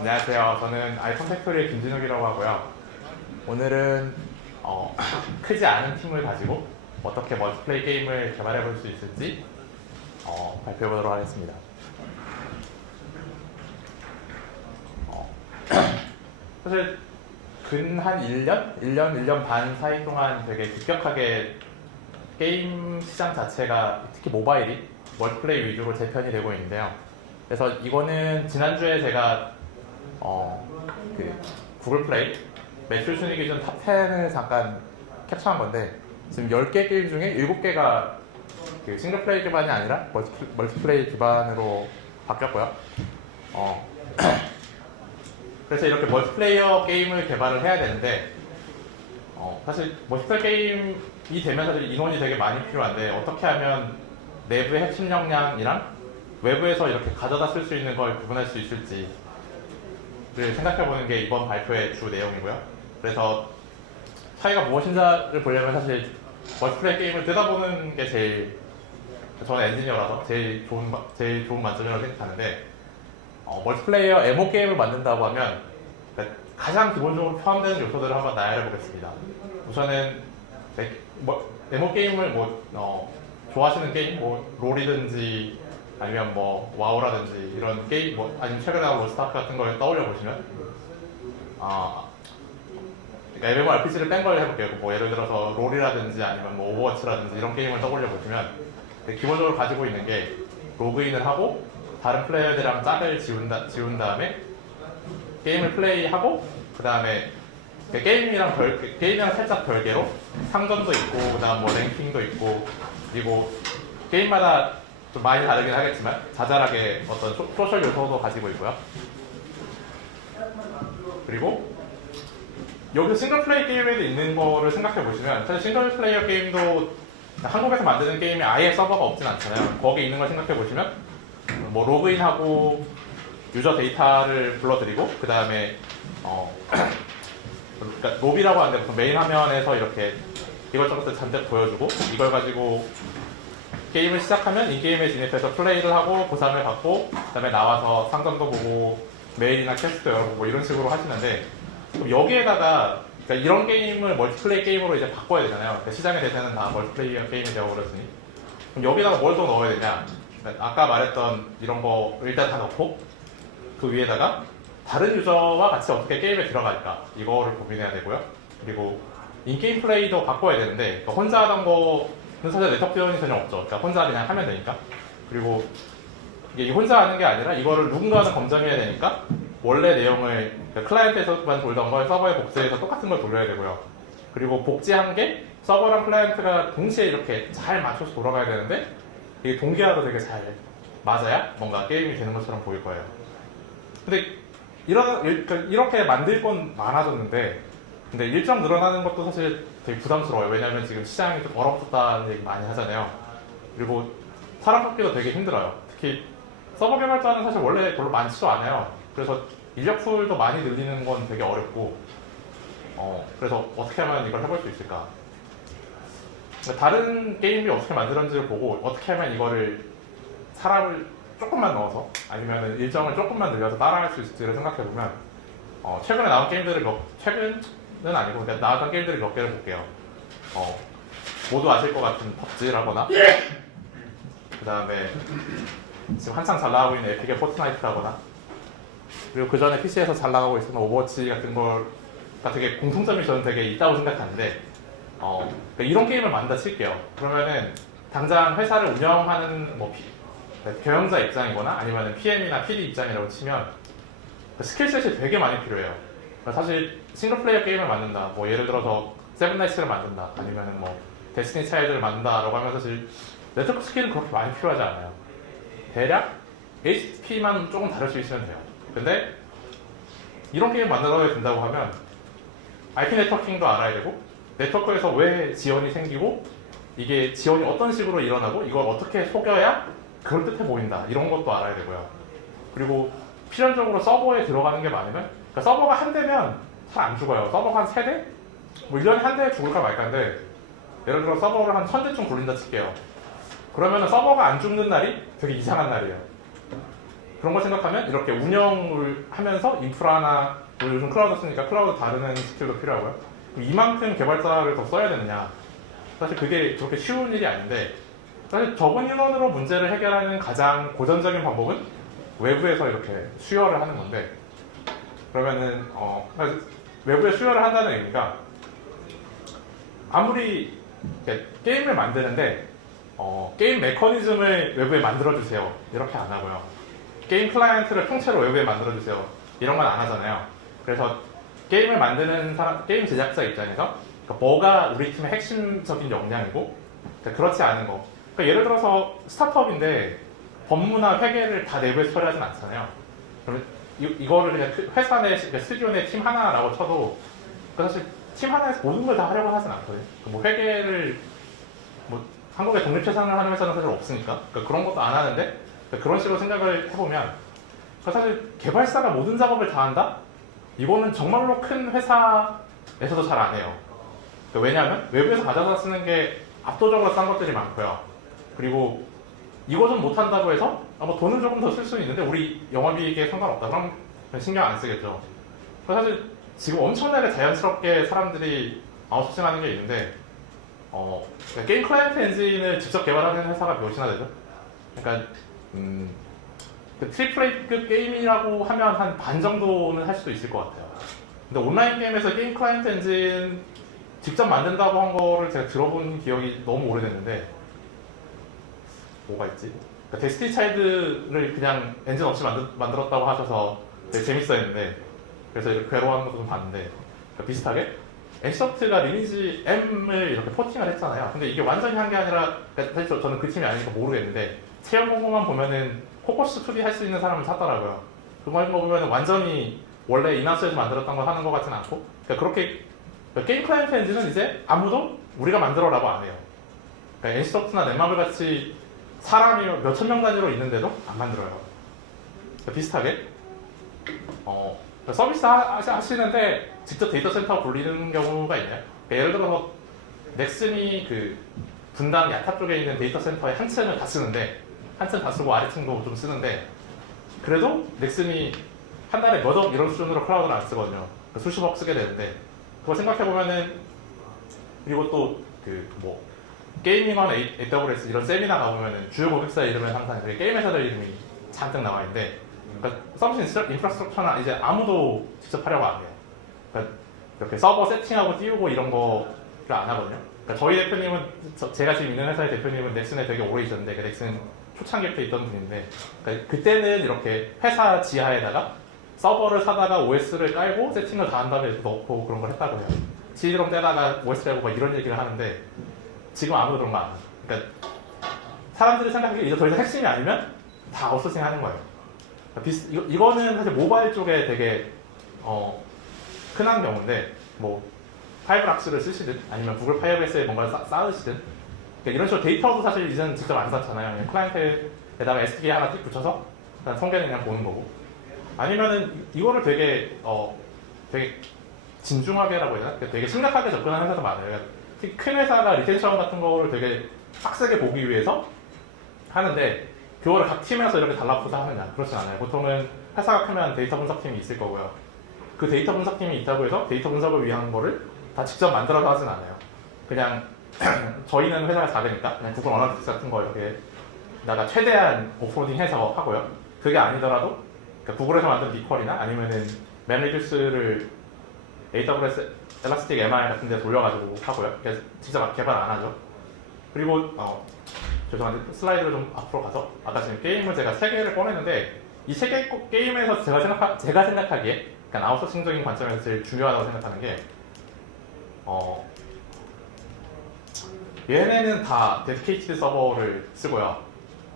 안녕하세요. 저는 아이콘 팩토리의 김진욱이라고 하고요. 오늘은 크지 않은 팀을 가지고 어떻게 멀티플레이 게임을 개발해 볼 수 있을지 발표해 보도록 하겠습니다. 사실 근 한 1년 반 사이 동안 되게 급격하게 게임 시장 자체가 특히 모바일이 멀티플레이 위주로 재편이 되고 있는데요. 그래서 이거는 지난주에 제가 그 구글 플레이 매출 순위 기준 탑 10을 잠깐 캡처한 건데 지금 10개 게임 중에 7개가 그 싱글 플레이 기반이 아니라 멀티플레이 기반으로 바뀌었고요. 그래서 이렇게 멀티플레이어 게임을 개발을 해야 되는데 사실 멀티플레이어 게임이 되면 사실 인원이 되게 많이 필요한데 어떻게 하면 내부의 핵심 역량이랑 외부에서 이렇게 가져다 쓸 수 있는 걸 구분할 수 있을지를 생각해보는 게 이번 발표의 주 내용이고요. 그래서 차이가 무엇인지를 보려면 사실 멀티플레이 게임을 뜯어보는 게 저는 엔지니어라서 제일 좋은 만점이라고 생각하는데 멀티플레이어 MMO 게임을 만든다고 하면 가장 기본적으로 포함되는 요소들을 한번 나열해 보겠습니다. 우선은 MMO 게임을 좋아하시는 게임, 롤이든지 아니면 와우라든지 이런 게임, 아니면 최근에 나온 스타크 같은 걸 떠올려 보시면 MMORPG를 뺀 걸 해볼게요. 예를 들어서 롤이라든지 아니면 오버워치라든지 이런 게임을 떠올려 보시면 기본적으로 가지고 있는 게 로그인을 하고 다른 플레이어들이랑 짝을 지운 다음에 게임을 플레이하고 그 다음에 게임이랑 살짝 별개로 상점도 있고 그다음 랭킹도 있고 그리고 게임마다 좀 많이 다르긴 하겠지만 자잘하게 어떤 소셜 요소도 가지고 있고요. 그리고 여기서 싱글 플레이 게임에도 있는 거를 생각해 보시면 사실 싱글 플레이어 게임도 한국에서 만드는 게임이 아예 서버가 없진 않잖아요. 거기 있는 걸 생각해 보시면 로그인하고 유저 데이터를 불러들이고 그 다음에 그러니까 로비라고 하는데 메인 화면에서 이렇게 이것저것 잔뜩 보여주고 이걸 가지고 게임을 시작하면 이 게임에 진입해서 플레이를 하고 보상을 받고 그 다음에 나와서 상점도 보고 메일이나 퀘스트도 열어보고 이런 식으로 하시는데 여기에다가 그러니까 이런 게임을 멀티플레이 게임으로 이제 바꿔야 되잖아요. 그러니까 시장의 대세는 다 멀티플레이어 게임이 되어버렸으니 그럼 여기다가 뭘 또 넣어야 되냐? 아까 말했던 이런 거 일단 다 넣고 그 위에다가 다른 유저와 같이 어떻게 게임에 들어갈까 이거를 고민해야 되고요. 그리고 인게임 플레이도 바꿔야 되는데 그러니까 혼자 하던 거는 사실 네트워크 지원이 전혀 없죠. 그러니까 혼자 그냥 하면 되니까. 그리고 이게 혼자 하는 게 아니라 이거를 누군가는 검증해야 되니까 원래 내용을 그러니까 클라이언트에서만 돌던 걸 서버에 복제해서 똑같은 걸 돌려야 되고요. 그리고 복제한 게 서버랑 클라이언트가 동시에 이렇게 잘 맞춰서 돌아가야 되는데 이게 동기화도 되게 잘 맞아야 뭔가 게임이 되는 것처럼 보일 거예요. 근데 이렇게 만들 건 많아졌는데 근데 일정 늘어나는 것도 사실 되게 부담스러워요. 왜냐하면 지금 시장이 좀 얼어붙었다는 얘기 많이 하잖아요. 그리고 사람 뽑기도 되게 힘들어요. 특히 서버 개발자는 사실 원래 별로 많지도 않아요. 그래서 인력풀도 많이 늘리는 건 되게 어렵고 그래서 어떻게 하면 이걸 해볼 수 있을까? 다른 게임이 어떻게 만들었는지를 보고 어떻게 하면 이거를 사람을 조금만 넣어서 아니면 일정을 조금만 늘려서 따라할 수 있을지를 생각해보면 최근에 나온 게임들을 최근은 아니고 그냥 나왔던 게임들을 몇 개를 볼게요. 모두 아실 것 같은 펍지라거나 그 다음에 지금 한창 잘 나가고 있는 에픽의 포트나이트라거나 그리고 그 전에 PC에서 잘 나가고 있었던 오버워치 같은 거가 되게 공통점이 저는 되게 있다고 생각하는데 그러니까 이런 게임을 만든다 칠게요. 그러면은 당장 회사를 운영하는 경영자 입장이거나 아니면 PM이나 PD 입장이라고 치면 스킬셋이 되게 많이 필요해요. 사실 싱글플레이어 게임을 만든다, 예를 들어서 세븐나이츠를 만든다, 아니면 데스티니 차일드를 만든다라고 하면 사실 네트워크 스킬은 그렇게 많이 필요하지 않아요. 대략 HTTP만 조금 다를 수 있으면 돼요. 근데 이런 게임 만들어야 된다고 하면 IP 네트워킹도 알아야 되고 네트워크에서 왜 지연이 생기고 이게 지연이 어떤 식으로 일어나고 이걸 어떻게 속여야 그럴듯해 보인다 이런 것도 알아야 되고요. 그리고 필연적으로 서버에 들어가는 게 많으면 그러니까 서버가 한 대면 잘 안 죽어요. 서버가 한 3대? 1년에 한 대에 죽을까 말까인데 예를 들어 서버를 한 1000대쯤 굴린다 칠게요. 그러면 서버가 안 죽는 날이 되게 이상한 날이에요. 그런 거 생각하면 이렇게 운영을 하면서 인프라나 뭐 요즘 클라우드 쓰니까 클라우드 다루는 스킬도 필요하고요. 그럼 이만큼 개발자를 더 써야 되느냐? 사실 그게 그렇게 쉬운 일이 아닌데 사실 적은 인원으로 문제를 해결하는 가장 고전적인 방법은 외부에서 이렇게 수혈을 하는 건데 그러면은 외부에 수혈을 한다는 의미가 아무리 게임을 만드는데 게임 메커니즘을 외부에 만들어주세요 이렇게 안 하고요. 게임 클라이언트를 통째로 외부에 만들어주세요 이런 건 안 하잖아요. 그래서 게임을 만드는 사람, 게임 제작자 입장에서 그러니까 뭐가 우리 팀의 핵심적인 역량이고 그러니까 그렇지 않은 거. 그러니까 예를 들어서 스타트업인데 법무나 회계를 다 내부에서 처리하진 않잖아요. 그러면 이거를 그냥 회사 내 스튜디오 내 팀 하나라고 쳐도 사실 팀 하나에서 모든 걸 다 하려고 하진 않거든요. 뭐 회계를 뭐 한국에 독립재산을 하는 회사는 사실 없으니까 그러니까 그런 것도 안 하는데 그러니까 그런 식으로 생각을 해보면 그러니까 사실 개발사가 모든 작업을 다 한다? 이거는 정말로 큰 회사에서도 잘 안 해요. 그러니까 왜냐하면 외부에서 가져다 쓰는 게 압도적으로 싼 것들이 많고요. 그리고 이거 좀 못한다고 해서 뭐 돈을 조금 더 쓸 수는 있는데 우리 영업이익에 상관없다. 그럼 신경 안 쓰겠죠. 그래서 사실 지금 엄청나게 자연스럽게 사람들이 아웃소싱하는 게 있는데 그러니까 게임 클라이언트 엔진을 직접 개발하는 회사가 몇이나 되죠? 그러니까 그 트리플 A급 게임이라고 하면 한 반 정도는 할 수도 있을 것 같아요. 근데 온라인 게임에서 게임 클라이언트 엔진 직접 만든다고 한 거를 제가 들어본 기억이 너무 오래됐는데 뭐가 있지? 그러니까 데스티니 차일드를 그냥 엔진 없이 만들었다고 하셔서 되게 재밌어 했는데 그래서 이렇게 괴로워하는 것도 좀 봤는데 그러니까 비슷하게 엔시던트가 리니지 M을 이렇게 포팅을 했잖아요. 근데 이게 완전히 한 게 아니라 그러니까 사실 저는 그 팀이 아니니까 모르겠는데 체험 공고만 보면은 호커스 2D 할 수 있는 사람을 찾더라고요. 그거 보면은 완전히 원래 인하스에서 만들었던 걸 하는 것 같지는 않고 그러니까 그렇게 그러니까 게임 클라이언트 엔진은 이제 아무도 우리가 만들어라고 안 해요. 그러니까 엔시던트나 넷마블 같이 사람이 몇천 명 단위로 있는데도 안 만들어요. 그러니까 비슷하게 서비스 하시는데 직접 데이터 센터 굴리는 경우가 있나요? 그러니까 예를 들어서 넥슨이 그 분당 야타 쪽에 있는 데이터 센터의 한 층을 다 쓰는데 한 층 다 쓰고 아래층도 좀 쓰는데 그래도 넥슨이 한 달에 몇 억 이런 수준으로 클라우드를 안 쓰거든요. 그러니까 수십억 쓰게 되는데 그거 생각해보면은 그리고 또 그 뭐 게이밍원 AWS 이런 세미나 가보면은 주요 고객사 이름은 항상 게임 회사들 이름이 잔뜩 나와 있는데 그러니까 서비스 인프라스트럭처나 이제 아무도 직접 하려고 안 해요. 그러니까 이렇게 서버 세팅하고 띄우고 이런 거를 안 하거든요. 그러니까 저희 대표님은 제가 지금 있는 회사의 대표님은 넥슨에 되게 오래 있었는데 그 넥슨 초창기 때 있던 분인데 그러니까 그때는 이렇게 회사 지하에다가 서버를 사다가 OS를 깔고 세팅을 다 한 다음에 넣고 그런 걸 했다고 해요. CD롬 떼다가 OS 깔고 막 이런 얘기를 하는데 지금 아무도 그런 거 안 해요. 그러니까 사람들이 생각하기에 이제 더 이상 핵심이 아니면 다 아웃소싱 하는 거예요. 그러니까 이거는 사실 모바일 쪽에 되게 흔한 경우인데 뭐 파이브락스를 쓰시든 아니면 구글 파이어베이스에 뭔가를 쌓으시든 그러니까 이런 식으로 데이터도 사실 이제는 직접 안 쌓잖아요. 그냥 클라이언트에다가 SDK 하나 띡 붙여서 일단 성계는 그냥 보는 거고 아니면은 이거를 되게 진중하게라고 해야 되나? 되게 심각하게 접근하는 회사도 많아요. 그러니까 특히 큰 회사가 리텐션 같은 거를 되게 빡세게 보기 위해서 하는데 그거를 각 팀에서 이렇게 달라붙어서 하느냐? 그렇진 않아요. 보통은 회사가 크면 데이터 분석팀이 있을 거고요. 그 데이터 분석팀이 있다고 해서 데이터 분석을 위한 거를 다 직접 만들어서 하진 않아요. 그냥 저희는 회사가 작으니까 그냥 구글 어나리틱스 같은 거 이렇게 나가 최대한 오프로딩해서 하고요. 그게 아니더라도 그러니까 구글에서 만든 비퀄이나 아니면은 맵리듀스를 AWS 엘라스틱 MI 같은 데 돌려가지고 하고요. 그래서 진짜 개발 안 하죠. 그리고 죄송한데 슬라이드를 좀 앞으로 가서 아까 지금 게임을 제가 3개를 꺼냈는데 이 3개 게임에서 제가 생각하기에 그러니까 아웃소싱적인 관점에서 제일 중요하다고 생각하는 게 얘네는 다 데디케이티드 서버를 쓰고요.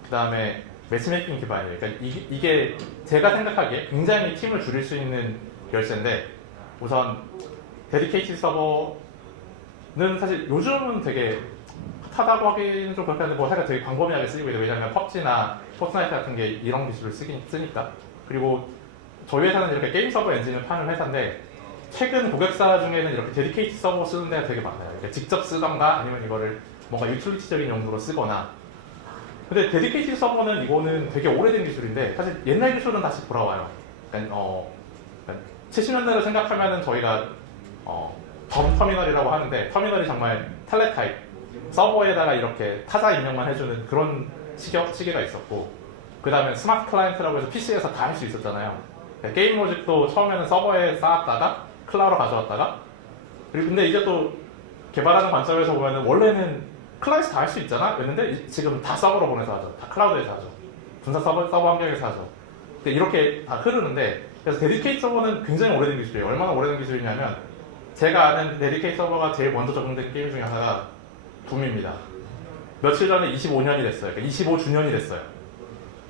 그 다음에 매치메이킹 기반이에요. 그러니까 이게 제가 생각하기에 굉장히 팀을 줄일 수 있는 열쇠인데 우선 데디케이티드 서버는 사실 요즘은 되게 핫하다고 하기는 좀 그렇게 하는데 뭐 사실 되게 광범위하게 쓰이고 있어요. 왜냐하면 펍지나 포트나이트 같은 게 이런 기술을 쓰니까. 그리고 저희 회사는 이렇게 게임 서버 엔진을 파는 회사인데 최근 고객사 중에는 이렇게 데디케이티드 서버 쓰는 데가 되게 많아요. 직접 쓰던가 아니면 이거를 뭔가 유틸리티적인 용도로 쓰거나 근데 데디케이티드 서버는 이거는 되게 오래된 기술인데 사실 옛날 기술은 다시 돌아와요. 그러니까, 70년대를 생각하면은 저희가 덤 터미널이라고 하는데 터미널이 정말 텔레 타입 서버에다가 이렇게 타자 입력만 해주는 그런 시계가 있었고 그 다음에 스마트 클라이언트라고 해서 PC에서 다 할 수 있었잖아요. 그러니까 게임 로직도 처음에는 서버에 쌓았다가 클라우드로 가져왔다가 그리고 근데 이제 또 개발하는 관점에서 보면은 원래는 클라이언트 다 할 수 있잖아 했는데 지금 다 서버로 보내서 하죠. 다 클라우드에서 하죠. 분산 서버 환경에서 하죠. 근데 이렇게 다 흐르는데 그래서 데디케이트 서버는 굉장히 오래된 기술이에요. 얼마나 오래된 기술이냐면 제가 아는 데디케이트 서버가 제일 먼저 적용된 게임 중에 하나가 둠입니다. 며칠 전에 25년이 됐어요. 그러니까 25주년이 됐어요.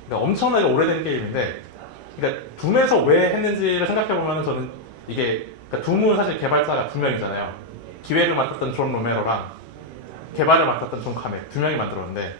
그러니까 엄청나게 오래된 게임인데 그러니까 둠에서 왜 했는지를 생각해보면 저는 이게 그러니까 둠은 사실 개발자가 두 명이잖아요. 기획을 맡았던 존 로메로랑 개발을 맡았던 존 카멜 두 명이 만들었는데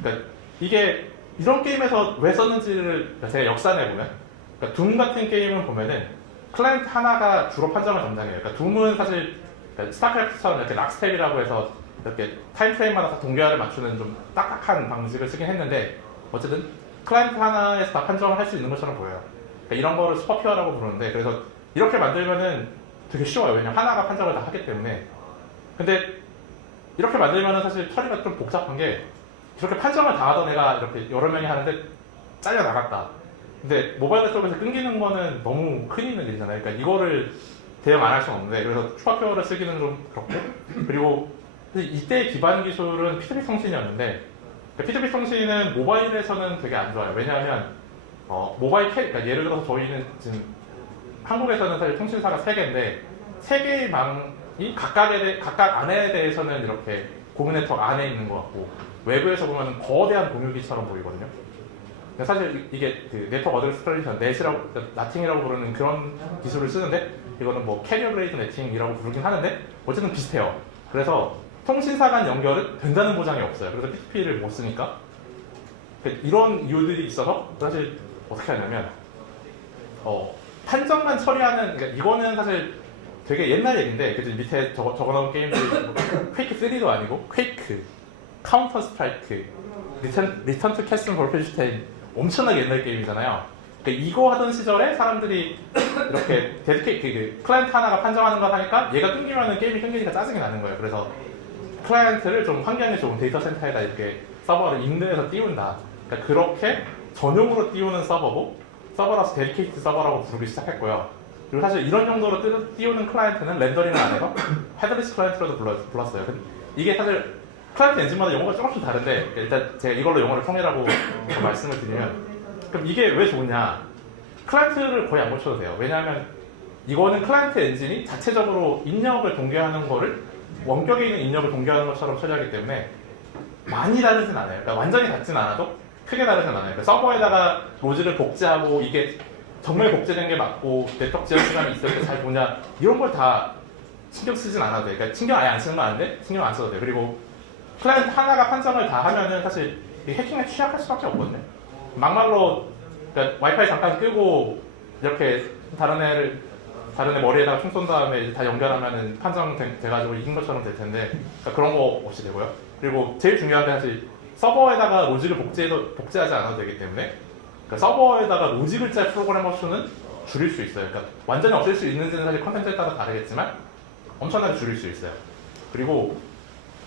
그러니까 이게 이런 게임에서 왜 썼는지를 제가 역산해보면 그러니까 둠 같은 게임을 보면은 클라이언트 하나가 주로 판정을 담당해요. 그러니까 둠은 사실 그러니까 스타크래프트처럼 이렇게 락스텝이라고 해서 이렇게 타임프레임마다 다 동기화를 맞추는 좀 딱딱한 방식을 쓰긴 했는데 어쨌든 클라이언트 하나에서 다 판정을 할 수 있는 것처럼 보여요. 그러니까 이런 거를 슈퍼퓨어라고 부르는데 그래서 이렇게 만들면은 되게 쉬워요. 왜냐면 하나가 판정을 다 하기 때문에. 근데 이렇게 만들면은 사실 처리가 좀 복잡한 게 이렇게 판정을 다 하던 애가 이렇게 여러 명이 하는데 잘려 나갔다. 근데 모바일 네트워크에서 끊기는 거는 너무 큰일 있는 일이잖아요. 그러니까 이거를 대응 안 할 수는 없는데 그래서 슈퍼퓨어를 쓰기는 좀 그렇고 그리고 이때 기반 기술은 P2P 통신이었는데 P2P 통신은 모바일에서는 되게 안 좋아요. 왜냐하면 모바일 그러니까 예를 들어서 저희는 지금 한국에서는 사실 통신사가 3개인데 3개의 망이 각각 안에 대해서는 이렇게 공유 네트워크 안에 있는 것 같고 외부에서 보면 거대한 공유기처럼 보이거든요. 근데 사실 이게 그 네트워크 어드미니스트레이션 넷이라고 나팅이라고 부르는 그런 기술을 쓰는데 이거는 뭐 캐리어 그레이드 네팅이라고 부르긴 하는데 어쨌든 비슷해요. 그래서 통신사 간 연결은 된다는 보장이 없어요. 그래서 P2P를 못 쓰니까 이런 이유들이 있어서 사실 어떻게 하냐면 판정만 처리하는 그러니까 이거는 사실 되게 옛날 얘기인데 그 밑에 적어놓은 게임들이 뭐 퀘이크 3도 아니고 퀘이크, 카운터 스트라이크, 리턴 투 캐슬 볼펜슈테인 엄청나게 옛날 게임이잖아요. 그러니까 이거 하던 시절에 사람들이 이렇게 데디케이트 클라이언트 하나가 판정하는 거 하니까 얘가 끊기면은 게임이 끊기니까 짜증이 나는 거예요. 그래서 클라이언트를 좀 환경이 좋은 데이터 센터에다 이렇게 서버를 인도해서 띄운다. 그러니까 그렇게 전용으로 띄우는 서버고 서버라서 데디케이트 서버라고 부르기 시작했고요. 그리고 사실 이런 정도로 띄우는 클라이언트는 렌더링을 안 해서 헤드리스 클라이언트라도 불렀어요. 이게 사실 클라이언트 엔진마다 용어가 조금씩 다른데 일단 제가 이걸로 용어를 통일하고 말씀을 드리면 그럼 이게 왜 좋냐? 클라이언트를 거의 안 고쳐도 돼요. 왜냐하면 이거는 클라이언트 엔진이 자체적으로 입력을 동기화하는 거를 원격에 있는 입력을 동기화하는 것처럼 처리하기 때문에 많이 다르진 않아요. 그러니까 완전히 같진 않아도 크게 다르진 않아요. 그러니까 서버에다가 로직을 복제하고 이게 정말 복제된 게 맞고 네트워크 지연 시간이 있을 때 잘 보냐 이런 걸 다 신경 쓰진 않아도 돼요. 그러니까 신경 아예 안 쓰는 건 아닌데 신경 안 써도 돼요. 그리고 클라이언트 하나가 판정을 다 하면은 사실 해킹에 취약할 수밖에 없거든요. 막말로 그러니까 와이파이 잠깐 끄고 이렇게 다른 애 머리에다가 총 쏜 다음에 다 연결하면은 판정돼가지고 이긴 것처럼 될 텐데 그러니까 그런 거 없이 되고요. 그리고 제일 중요한 게 사실 서버에다가 로직을 복제하지 않아도 되기 때문에 그러니까 서버에다가 로직을 짤 프로그래머 수는 줄일 수 있어요. 그러니까 완전히 없앨 수 있는지는 사실 컨텐츠에 따라 다르겠지만 엄청나게 줄일 수 있어요. 그리고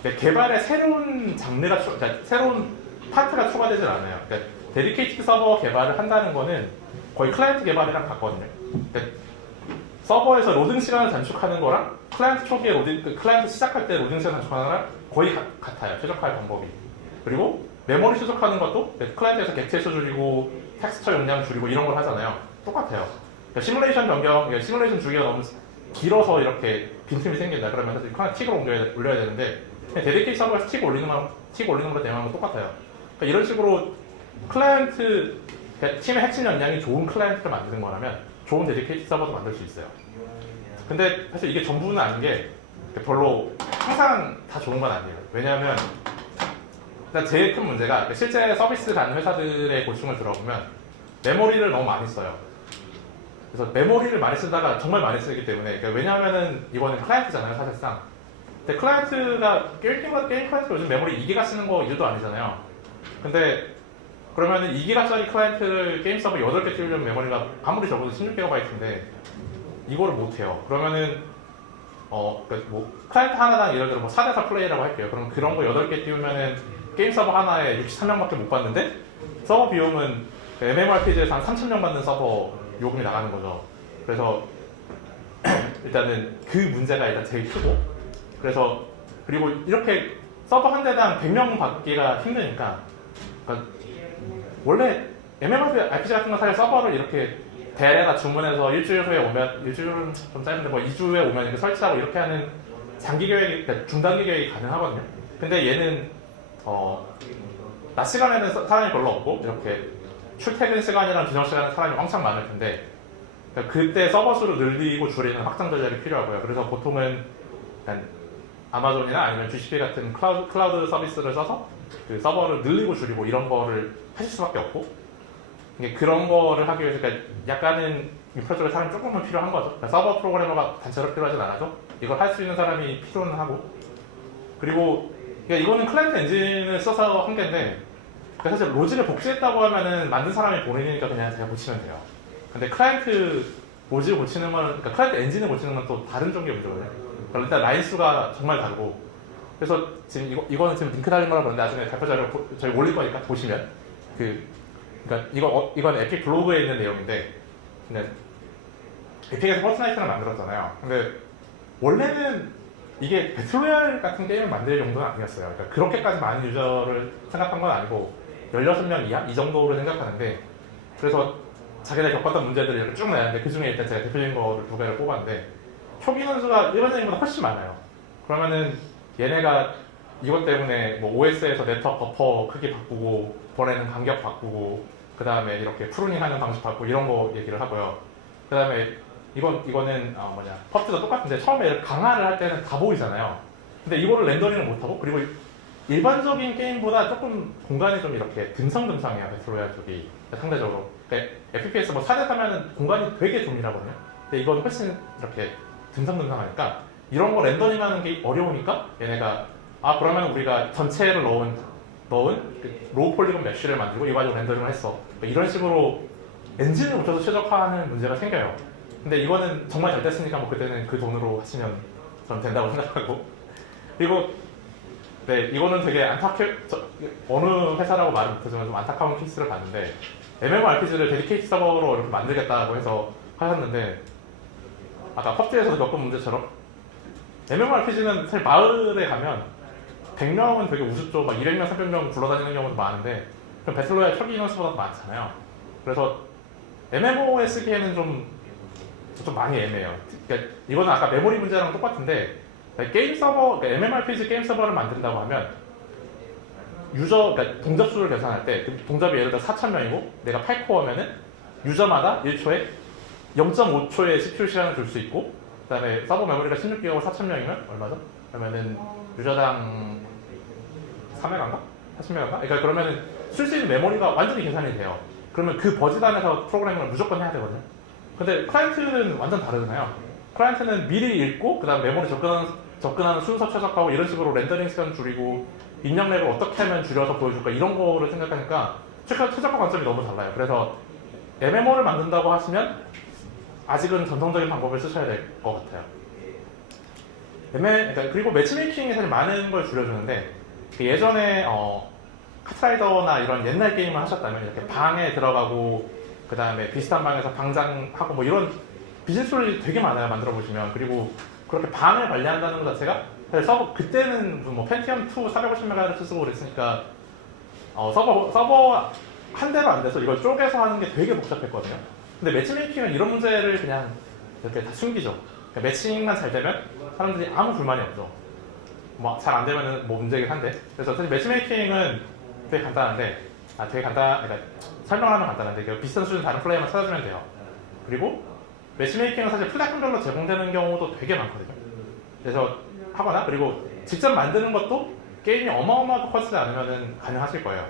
개발에 새로운 장르가 그러니까 새로운 파트가 추가되질 않아요. 그러니까 데디케이티드 서버 개발을 한다는 거는 거의 클라이언트 개발이랑 같거든요. 그러니까 서버에서 로딩 시간을 단축하는 거랑 클라이언트 초기에 클라이언트 시작할 때 로딩 시간 단축하는 거랑 거의 같아요. 최적화의 방법이. 그리고 메모리 수속하는 것도 클라이언트에서 객체수 줄이고 텍스처 용량 줄이고 이런 걸 하잖아요. 똑같아요. 그러니까 시뮬레이션 변경, 시뮬레이션 주기가 너무 길어서 이렇게 빈틈이 생긴다. 그러면 사실 클라이언트 틱을 올려야 되는데 데디케이트 서버에서 틱 올리는 거랑 대응하는 건 똑같아요. 그러니까 이런 식으로 클라이언트 팀의 핵심 역량이 좋은 클라이언트를 만드는 거라면 좋은 데디케이트 서버도 만들 수 있어요. 근데 사실 이게 전부는 아닌 게 별로 항상 다 좋은 건 아니에요. 왜냐하면 제일 큰 문제가 실제 서비스 가는 회사들의 고충을 들어보면 메모리를 너무 많이 써요. 그래서 메모리를 많이 쓰다가 정말 많이 쓰기 때문에 왜냐하면은 이거는 클라이언트잖아요 사실상. 근데 클라이언트가 게임 클라이언트 요즘 메모리 2기가 쓰는 거 일도 아니잖아요. 근데 그러면 2기가짜리 클라이언트를 게임 서버 8개 띄우려면 메모리가 아무리 적어도 16GB인데 이거를 못해요. 그러면은 뭐 클라이언트 하나당 예를 들어 뭐 4대4 플레이라고 할게요. 그럼 그런 거 8개 띄우면은 게임 서버 하나에 63명밖에 못 받는데 서버 비용은 MMORPG에서 한 3,000명 받는 서버 요금이 나가는 거죠. 그래서 일단은 그 문제가 일단 제일 크고, 그래서 그리고 이렇게 서버 한 대당 100명 받기가 힘드니까, 그러니까 원래 MMORPG 같은 건 사실 서버를 이렇게 대래가 주문해서 일주일 후에 오면, 일주일은 좀 짧은데 뭐 2주에 오면 이렇게 설치하고 이렇게 하는 장기 계획이, 그러니까 중단기 계획이 가능하거든요. 근데 얘는 낮 시간에는 사람이 별로 없고 이렇게 출퇴근 시간이랑 저녁 시간에 사람이 왕창 많을 텐데, 그러니까 그때 서버 수를 늘리고 줄이는 확장 전략이 필요하고요. 그래서 보통은 아마존이나 아니면 GCP 같은 클라우드 서비스를 써서 그 서버를 늘리고 줄이고 이런 거를 하실 수밖에 없고, 이게 그런 거를 하기 위해서 그러니까 약간은 인프라 쪽에 사람이 조금은 필요한 거죠. 그러니까 서버 프로그래머가 단체로 필요하진 않아도 이걸 할 수 있는 사람이 필요는 하고, 그리고 그러니까 이거는 클라이언트 엔진을 써서 한 개인데, 그러니까 사실 로직을 복제했다고 하면은 만든 사람이 본인이니까 그냥 제가 고치면 돼요. 근데 클라이언트 로직을 고치는 건, 그러니까 클라이언트 엔진을 고치는 건 또 다른 종류의 문제거든요. 그러니까 일단 라인 수가 정말 다르고, 그래서 지금 이거는 지금 링크 달린 거라 그러는데 나중에 발표 자료 저희 올릴 거니까 보시면 그러니까 이건 에픽 블로그에 있는 내용인데, 근데 에픽에서 포트나이트를 만들었잖아요. 근데 원래는 이게 배틀로얄 같은 게임을 만들 정도는 아니었어요. 그러니까 그렇게까지 많은 유저를 생각한 건 아니고 16명 이하? 이 정도로 생각하는데, 그래서 자기들 겪었던 문제들을 이렇게 쭉 내는데 그 중에 일단 제가 대표적인 거를 2개를 뽑았는데, 초기 선수가 일반적인 보다 훨씬 많아요. 그러면은 얘네가 이것 때문에 뭐 OS에서 네트워크 버퍼 크기 바꾸고 보내는 간격 바꾸고 그 다음에 이렇게 프루닝 하는 방식 바꾸고 이런 거 얘기를 하고요. 그 다음에 이거는 퍼프도 똑같은데 처음에 이렇게 강화를 할 때는 다 보이잖아요. 근데 이거를 렌더링을 못하고, 그리고 일반적인 게임보다 조금 공간이 좀 이렇게 듬성듬성해요. 배틀로얄 쪽이 상대적으로. 그러니까 FPS 뭐 4대3면은 공간이 되게 좁이라거든요. 근데 이건 훨씬 이렇게 듬성듬성하니까 이런 거 렌더링하는 게 어려우니까 얘네가 그러면 우리가 전체를 넣은 그 로우 폴리곤 메쉬를 만들고 이 가지고 렌더링을 했어. 이런 식으로 엔진을 붙여서 최적화하는 문제가 생겨요. 근데 이거는 정말 잘 됐으니까 뭐 그때는 그 돈으로 하시면 저는 된다고 생각하고, 그리고 네, 이거는 되게 어느 회사라고 말은 못하지만 좀 안타까운 케이스를 봤는데, MMORPG를 데디케이트 서버로 이렇게 만들겠다고 해서 하셨는데, 아까 펍지에서도 겪은 문제처럼 MMORPG는 사실 마을에 가면 100명은 되게 우습죠. 막 200명, 300명 굴러다니는 경우도 많은데, 그럼 배틀로얄 초기 인원수보다 많잖아요. 그래서 MMO에 쓰기에는 좀 많이 애매해요. 그러니까 이거는 아까 메모리 문제랑 똑같은데, 게임 서버, 그러니까 MMORPG 게임 서버를 만든다고 하면 그러니까 동접 수를 계산할 때, 그 동접이 예를 들어 4,000명이고 내가 8코어면은 유저마다 1초에 0.5초의 CPU 시간을 줄 수 있고, 그 다음에 서버 메모리가 16기가고 4,000명이면 얼마죠? 그러면은 유저당 3회간가? 40메가인가? 그러니까 그러면은 쓸 수 있는 메모리가 완전히 계산이 돼요. 그러면 그 버즈단에서 프로그래밍을 무조건 해야 되거든요. 근데 클라이언트는 완전 다르잖아요. 클라이언트는 미리 읽고 그 다음 메모리 접근하는 순서 최적화하고 이런 식으로 렌더링 시간 줄이고 입력렉을 어떻게 하면 줄여서 보여줄까 이런 거를 생각하니까 최적화 관점이 너무 달라요. 그래서 MMO를 만든다고 하시면 아직은 전통적인 방법을 쓰셔야 될 것 같아요. 그러니까 그리고 매치메이킹이 사실 많은 걸 줄여주는데, 예전에 카트라이더나 이런 옛날 게임을 하셨다면 이렇게 방에 들어가고 그 다음에 비슷한 방에서 방장하고 뭐 이런 비즈니스를 되게 많아요. 만들어 보시면. 그리고 그렇게 방을 관리한다는 것 자체가 사실 서버 그때는 뭐 펜티엄 2 450MHz 쓰고 그랬으니까 서버 한 대로 안 돼서 이걸 쪼개서 하는 게 되게 복잡했거든요. 근데 매치메이킹은 이런 문제를 그냥 이렇게 다 숨기죠. 그러니까 매칭만 잘 되면 사람들이 아무 불만이 없죠. 뭐 잘 안 되면은 뭐 문제긴 한데. 그래서 사실 매치메이킹은 되게 간단한데, 그러니까 설명하면 간단한데 그 비슷한 수준 다른 플레이어만 찾아주면 돼요. 그리고 매치메이킹은 사실 플랫폼별로 제공되는 경우도 되게 많거든요. 그래서 하거나, 그리고 직접 만드는 것도 게임이 어마어마하게 커지지 않으면 가능하실 거예요.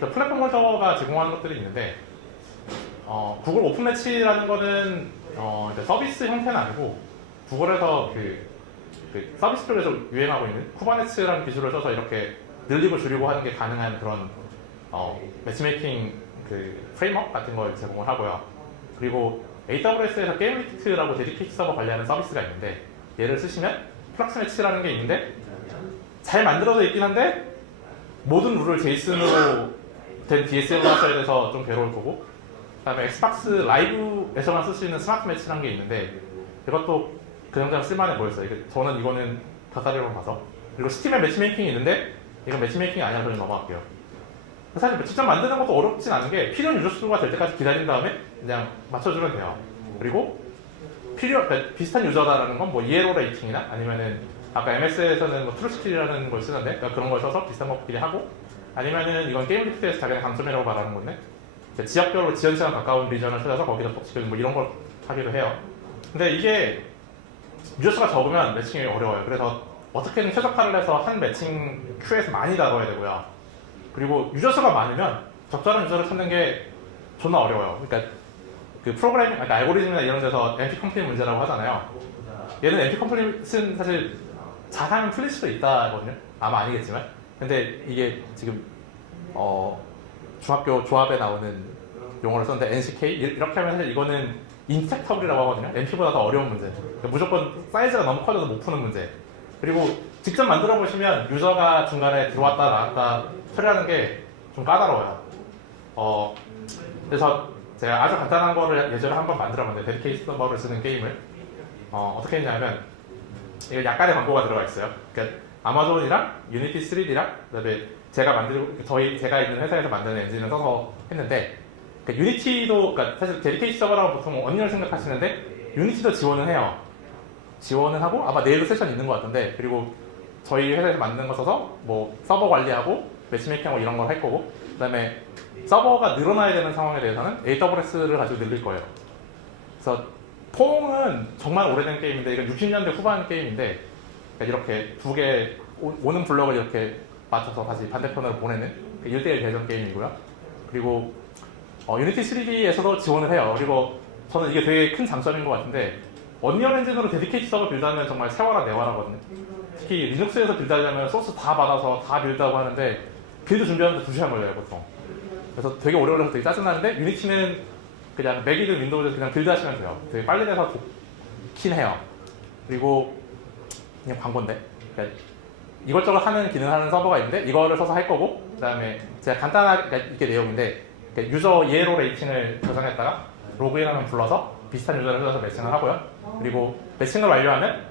플랫폼 홀더가 제공하는 것들이 있는데, 구글 오픈 매치라는 거는 서비스 형태는 아니고 구글에서 그 서비스 쪽에서 유행하고 있는 쿠버네츠라는 기술을 써서 이렇게 늘리고 줄이고 하는 게 가능한 그런 매치메이킹 그 프레임워크 같은 걸 제공을 하고요. 그리고 AWS에서 게임리티라고 데디케이트 서버 관리하는 서비스가 있는데 얘를 쓰시면 플럭스 매치라는 게 있는데 잘 만들어져 있긴 한데 모든 룰을 제이슨으로 된 DSL로 하셔야 돼서 좀 괴로울 거고, 그다음에 엑스박스 라이브에서만 쓸 수 있는 스마트 매치라는 게 있는데 이것도 그냥 쓸만해 보였어요. 저는 이거는 가사리로 봐서. 그리고 스팀에 매치메이킹이 있는데 이건 매치메이킹이 아니라 그냥 넘어갈게요. 사실 직접 만드는 것도 어렵진 않은 게 필요한 유저 수가 될 때까지 기다린 다음에 그냥 맞춰주면 돼요. 그리고 그러니까 비슷한 유저다라는 건 뭐 이에로 레이팅이나 아니면은 아까 MS에서는 뭐 트루스킬이라는 걸 쓰는데 그러니까 그런 걸 써서 비슷한 것끼리 하고, 아니면은 이건 게임 리스트에서 자기네 강점이라고 말하는 건데 지역별로 지연 시간 가까운 리전을 찾아서 거기다 똑치고 뭐 이런 걸 하기도 해요. 근데 이게 유저 수가 적으면 매칭이 어려워요. 그래서 어떻게든 최적화를 해서 한 매칭 큐에서 많이 다뤄야 되고요. 그리고 유저 수가 많으면 적절한 유저를 찾는 게 존나 어려워요. 그러니까 그 프로그래밍, 그러니까 알고리즘이나 이런 데서 NP 컴플릿 문제라고 하잖아요. 얘는 NP 컴플릿은 사실 잘하면 풀릴 수도 있다거든요. 아마 아니겠지만. 근데 이게 지금 중학교 조합에 나오는 용어를 썼는데 NCK 이렇게 하면 사실 이거는 인젝터블이라고 하거든요. NP보다 더 어려운 문제. 그러니까 무조건 사이즈가 너무 커져서 못 푸는 문제. 그리고 직접 만들어 보시면 유저가 중간에 들어왔다 나왔다 처리하는 게 좀 까다로워요. 그래서 제가 아주 간단한 거를 예전에 한번 만들어봤는데 데디케이트 서버를 쓰는 게임을 어떻게 했냐면 이거 약간의 광고가 들어가 있어요. 그러니까 아마존이랑 유니티 3D랑 그다음에 제가 있는 회사에서 만드는 엔진을 써서 했는데, 그러니까 유니티도, 그러니까 사실 데디케이트 서버라고 보통 언리얼 생각하시는데 유니티도 지원을 해요. 지원을 하고 아마 내일도 세션 있는 것 같은데, 그리고 저희 회사에서 만든 거 써서 뭐 서버 관리하고 매치메이킹하고 이런 걸 할 거고, 그다음에 서버가 늘어나야 되는 상황에 대해서는 AWS를 가지고 늘릴 거예요. 그래서 퐁은 정말 오래된 게임인데 이건 60년대 후반 게임인데, 그러니까 이렇게 두 개 오는 블럭을 이렇게 맞춰서 다시 반대편으로 보내는 1대1 대전 게임이고요. 그리고 유니티 3D에서도 지원을 해요. 그리고 저는 이게 되게 큰 장점인 것 같은데 언리얼 엔진으로 데디케이트 서버 빌드하면 정말 세워라 내와라거든요. 특히 리눅스에서 빌드하려면 소스 다 받아서 다 빌드하고 하는데 빌드 준비하는데 2시간 걸려요 보통. 그래서 되게 오래 걸려서 되게 짜증나는데 유니티는 그냥 맥이든 윈도우든 그냥 빌드하시면 돼요. 되게 빨리 돼서 좋긴 해요. 그리고 그냥 광고인데 그러니까 이것저것 하는 기능하는 서버가 있는데 이거를 써서 할 거고, 그 다음에 제가 간단하게 그러니까 이게 내용인데 그러니까 유저 이에로 레이팅을 저장했다가 로그인하면 불러서 비슷한 유저를 찾아서 매칭을 하고요. 그리고 매칭을 완료하면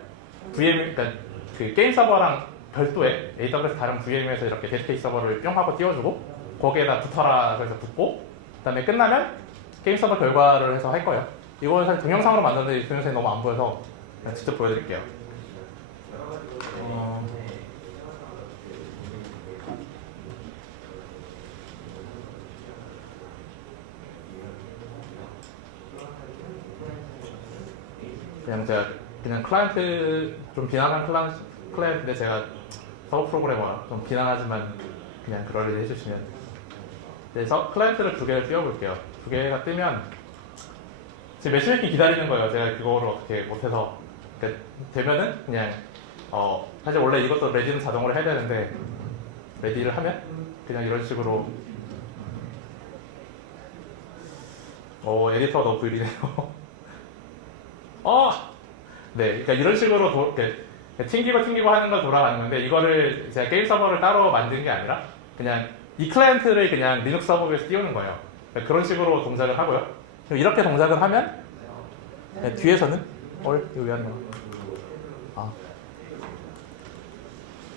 그러니까 그 게임 서버랑 별도의 AWS 다른 VM에서 이렇게 데디케이트 서버를 뿅 하고 띄워주고 거기에다 붙어라 그래서 붙고, 그 다음에 끝나면 게임 서버 결과를 해서 할 거예요. 이거 사실 동영상으로 만드는데 동영상이 너무 안 보여서 그냥 직접 보여드릴게요. 그냥 제가 클라이언트 좀 비난한 클라이언트인데 제가 서버 프로그래머 좀 비난하지만 그냥 그러려니 해주시면, 그래서 클라이언트를 2개를 띄워볼게요. 2개가 뜨면 지금 매치메이킹 기다리는 거예요. 제가 그거를 어떻게 못해서. 그러니까 되면은 그냥 사실 원래 이것도 레디는 자동으로 해야 되는데 레디를 하면 그냥 이런 식으로 에디터가 너무 느리네요. 네, 그러니까 이런 식으로 튕기고 하는 걸 돌아가는 건데, 이거를 제가 게임 서버를 따로 만든 게 아니라 그냥 이 클라이언트를 그냥 리눅스 서버에서 띄우는 거예요. 그러니까 그런 식으로 동작을 하고요. 이렇게 동작을 하면 뒤에서는 이거 왜 하는 거야?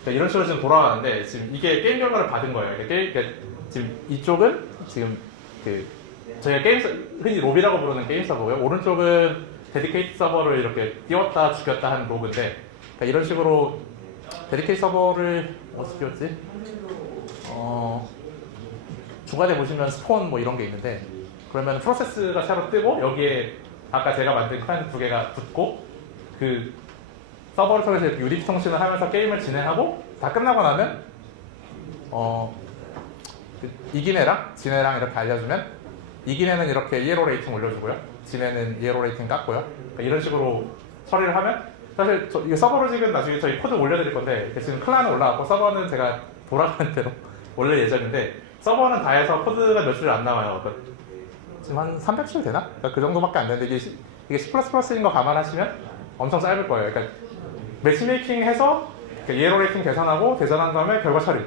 그러니까 이런 식으로 지금 돌아가는데 지금 이게 게임 결과를 받은 거예요. 그러니까 지금 이쪽은 지금 저희가 흔히 로비라고 부르는 게임 서버고요. 오른쪽은 데디케이트 서버를 이렇게 띄웠다 죽였다 하는 로그인데, 그러니까 이런 식으로 데디케이트 서버를 어떻게 띄웠지? 중간에 보시면 스폰 뭐 이런 게 있는데, 그러면 프로세스가 새로 뜨고 여기에 아까 제가 만든 클라이언트 2개가 붙고 그 서버를 통해서 유리티 통신을 하면서 게임을 진행하고 다 끝나고 나면 이긴 애랑 진 애랑 이렇게 알려주면 이긴 애는 이렇게 이에로 레이팅 올려주고요. 진 애는 이에로 레이팅 깎고요. 그러니까 이런 식으로 처리를 하면, 사실 이 서버를 지금 나중에 저희 코드 올려드릴 건데 지금 클라는 올라왔고 서버는 제가 돌아가는 대로 원래 예정인데 서버는 다 해서 코드가 몇 줄 안 나와요. 그러니까 지금 한 300줄 되나? 그러니까 그 정도밖에 안 되는데 이게 C++인 거 감안하시면 엄청 짧을 거예요. 그러니까 매치메이킹 해서 예로 레이팅 계산하고 대전한 다음에 결과 처리.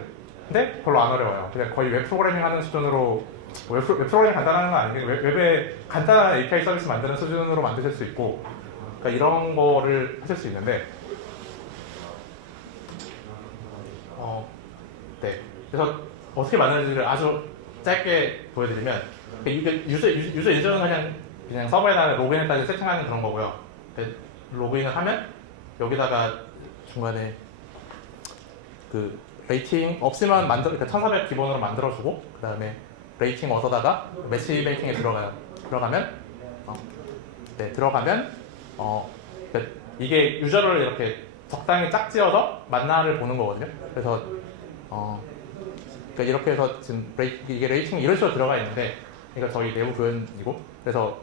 근데 별로 안 어려워요. 그냥 거의 웹 프로그래밍 하는 수준으로 웹 프로그래밍 간단한 건 아니고 웹에 간단한 API 서비스 만드는 수준으로 만드실 수 있고 그러니까 이런 거를 하실 수 있는데 네. 그래서 어떻게 만드는지를 아주 짧게 보여드리면 이게 유저 인증은 그냥 서버에다가 로그인했다 세팅하는 그런 거고요. 로그인을 하면 여기다가 중간에 그 레이팅 없으면 그러니까 1400 기본으로 만들어주고 그 다음에 레이팅 얻어다가 매치메이킹에 들어가면 그러니까 이게 유저를 이렇게 적당히 짝지어서 만나를 보는 거거든요. 그래서 그러니까 이렇게 해서 지금 이게 레이팅이 이런 식으로 들어가 있는데 그러니까 저희 내부 구현이고 그래서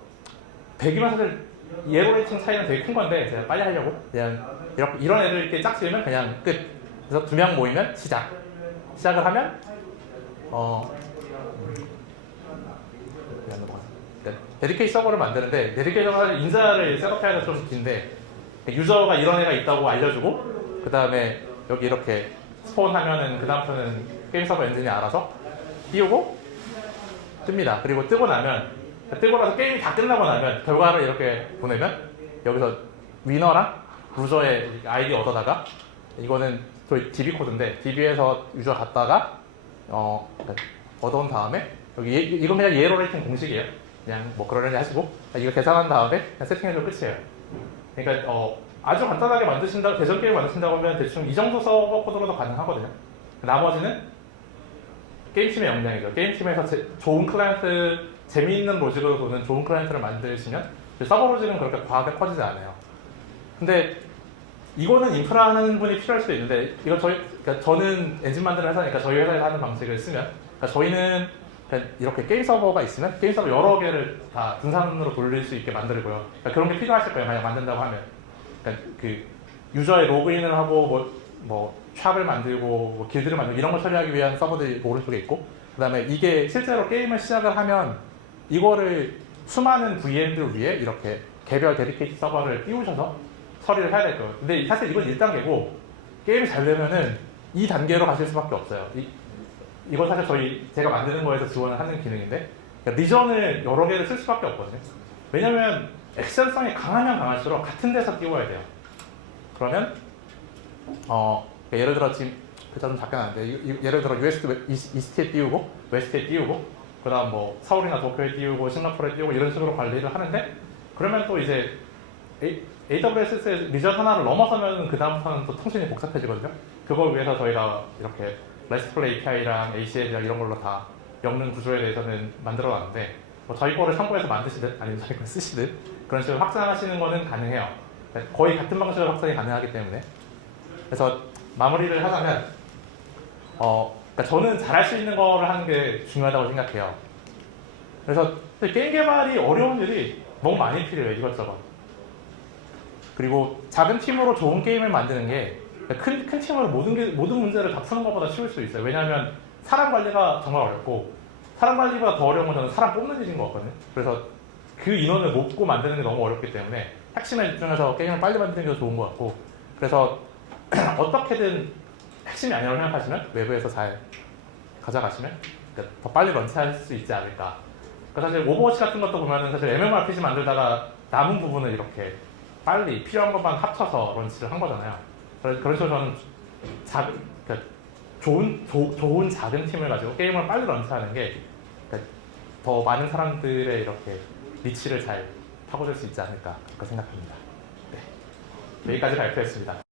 100이면 사실 예로 레이팅 차이는 되게 큰 건데 제가 빨리 하려고 그냥 이런 애들 이렇게 짝지으면 그냥 끝. 그래서 2명 모이면 시작을 하면 데디케이트 서버를 만드는데 데디케이트 서버 인자를 셋업해야 돼서 좀 긴데 유저가 이런 애가 있다고 알려주고 그 다음에 여기 이렇게 스폰하면은 그 다음부터는 게임 서버 엔진이 알아서 띄우고 뜹니다. 그리고 뜨고 나서 게임이 다 끝나고 나면 결과를 이렇게 보내면 여기서 위너랑 루저의 아이디 얻어다가 이거는 저희 DB 코드인데 DB에서 유저 갔다가 얻어온 다음에 여기 이건 그냥 예로 레이팅 공식이에요. 그냥 뭐 그러려니 하시고 이거 계산한 다음에 그냥 세팅해주면 끝이에요. 그러니까 아주 간단하게 대전 게임 만드신다고 하면 대충 이 정도 서버 코드로도 가능하거든요. 나머지는 게임팀의 역량이죠. 게임팀에서 좋은 클라이언트, 재미있는 로직으로 도는 좋은 클라이언트를 만드시면 서버 로직은 그렇게 과하게 커지지 않아요. 근데 이거는 인프라 하는 분이 필요할 수도 있는데 그러니까 저는 엔진 만드는 회사니까 저희 회사에서 하는 방식을 쓰면 그러니까 저희는 그냥 이렇게 게임 서버가 있으면 게임 서버 여러 개를 다 분산으로 돌릴 수 있게 만들고요. 그러니까 그런 게 필요하실 거예요. 만약 만든다고 하면 그러니까 그 유저의 로그인을 하고 뭐 샵을 만들고 뭐 길드를 만들고 이런 걸 처리하기 위한 서버들이 오른쪽에 있고 그 다음에 이게 실제로 게임을 시작을 하면 이거를 수많은 VM들 위에 이렇게 개별 데디케이트 서버를 띄우셔서 처리를 해야 될 거예요. 근데 사실 이건 1단계고 게임이 잘 되면은 2단계로 가실 수밖에 없어요. 이건 사실 제가 만드는 거에서 지원을 하는 기능인데 그러니까 리전을 여러 개를 쓸 수밖에 없거든요. 왜냐면 액션성이 강하면 강할수록 같은 데서 띄워야 돼요. 그러면 그러니까 예를 들어 지금 글자 좀 작게 나는데 예를 들어 이스트에 띄우고 웨스트에 띄우고 그 다음 뭐 서울이나 도쿄에 띄우고 싱가포르에 띄우고 이런 식으로 관리를 하는데 그러면 또 이제 AWS의 리전 하나를 넘어서면 그 다음부터는 또 통신이 복잡해지거든요. 그걸 위해서 저희가 이렇게 RESTful API랑 ACL이랑 이런 걸로 다 엮는 구조에 대해서는 만들어놨는데 뭐 저희 거를 참고해서 만드시든 아니면 저희 걸 쓰시든 그런 식으로 확산하시는 거는 가능해요. 거의 같은 방식으로 확산이 가능하기 때문에 그래서 마무리를 하자면 그러니까 저는 잘할 수 있는 거를 하는 게 중요하다고 생각해요. 그래서 게임 개발이 어려운 일이 너무 많이 필요해요. 이것저것. 그리고 작은 팀으로 좋은 게임을 만드는 게 큰 팀으로 모든 문제를 다 푸는 것보다 쉬울 수 있어요. 왜냐하면 사람 관리가 정말 어렵고 사람 관리보다 더 어려운 건 저는 사람 뽑는 일인 것 같거든요. 그래서 그 인원을 모으고 만드는 게 너무 어렵기 때문에 핵심에 집중해서 게임을 빨리 만드는 게 좋은 것 같고 그래서 어떻게든 핵심이 아니라고 생각하시면 외부에서 잘 가져가시면 더 빨리 런치할 수 있지 않을까. 그러니까 사실 오버워치 같은 것도 보면은 사실 MMORPG 만들다가 남은 부분을 이렇게 빨리 필요한 것만 합쳐서 런치를 한 거잖아요. 그래서 저는 그러니까 좋은 작은 팀을 가지고 게임을 빨리 런치하는 게 더 많은 사람들의 이렇게 리치를 잘 파고들 수 있지 않을까 그렇게 생각합니다. 네. 여기까지 발표했습니다.